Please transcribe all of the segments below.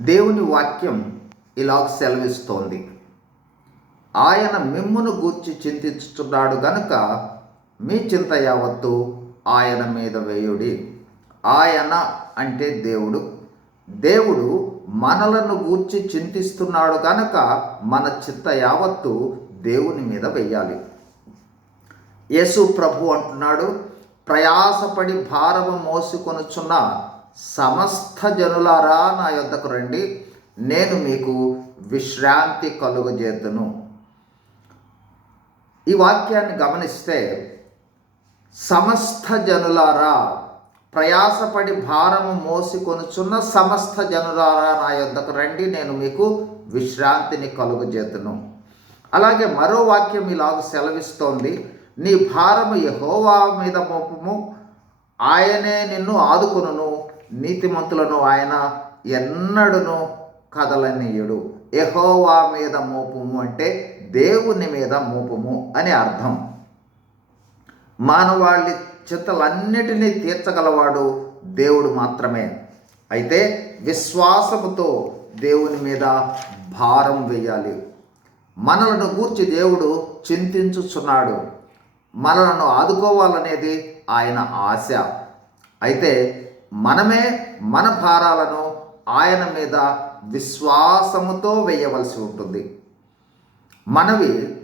దేవుని వాక్యం ఇలా సెలవిస్తోంది. ఆయన మిమ్మును గూర్చి చింతించుచున్నాడు గనుక మీ చింత యావత్తు ఆయన మీద వేయుడి. ఆయన అంటే దేవుడు. దేవుడు మనలను గూర్చి చింతిస్తున్నాడు గనక మన చింత యావత్తు దేవుని మీద వెయ్యాలి. యేసు ప్రభు అంటున్నాడు, ప్రయాసపడి భారము మోసుకొనుచున్న సమస్త జనులారా నా యొద్దకు రండి, నేను మీకు విశ్రాంతి కలుగజేతును. ఈ వాక్యాన్ని గమనిస్తే సమస్త జనులారా, ప్రయాసపడి భారము మోసుకొనుచున్న సమస్త జనులారా నా యొద్దకు రండి, నేను మీకు విశ్రాంతిని కలుగజేతును. అలాగే మరో వాక్యం ఇలాగ సెలవిస్తోంది, నీ భారము యెహోవా మీద మోపుము, ఆయనే నిన్ను ఆదుకొనును, నీతిమంతులను ఆయన ఎన్నడును కదలనీయుడు. యెహోవా మీద మోపుము అంటే దేవుని మీద మోపుము అని అర్థం. మానవాళి చింతలన్నిటినీ తీర్చగలవాడు దేవుడు మాత్రమే. అయితే విశ్వాసముతో దేవుని మీద భారం వేయాలి. మనలను గూర్చి దేవుడు చింతించుచున్నాడు. మనలను ఆదుకోవాలనేది ఆయన ఆశ. అయితే మనమే మన భారాలను ఆయన మీద విశ్వాసముతో వేయవలసి ఉంటుంది. మనవి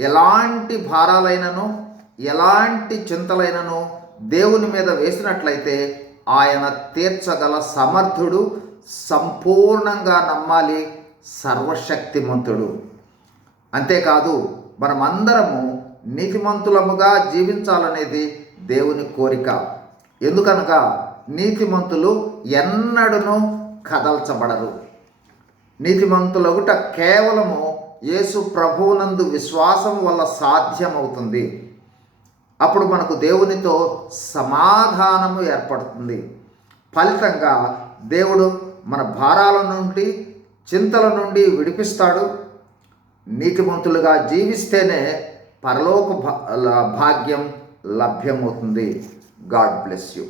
ఎలాంటి భారాలైనను ఎలాంటి చింతలైనను దేవుని మీద వేసినట్లయితే ఆయన తీర్చగల సమర్థుడు, సంపూర్ణంగా నమ్మాలి, సర్వశక్తిమంతుడు. అంతేకాదు మనమందరము నీతిమంతులముగా జీవించాలనేది దేవుని కోరిక. ఎందుకనగా నీతిమంతులు ఎన్నడూను కదల్చబడరు. నీతిమంతులగుట కేవలము యేసు ప్రభువునందు విశ్వాసం వల్ల సాధ్యమవుతుంది. అప్పుడు మనకు దేవునితో సమాధానము ఏర్పడుతుంది. ఫలితంగా దేవుడు మన భారాల నుండి, చింతల నుండి విడిపిస్తాడు. నీతిమంతులుగా జీవిస్తేనే పరలోక భాగ్యం లభ్యమవుతుంది. God bless you.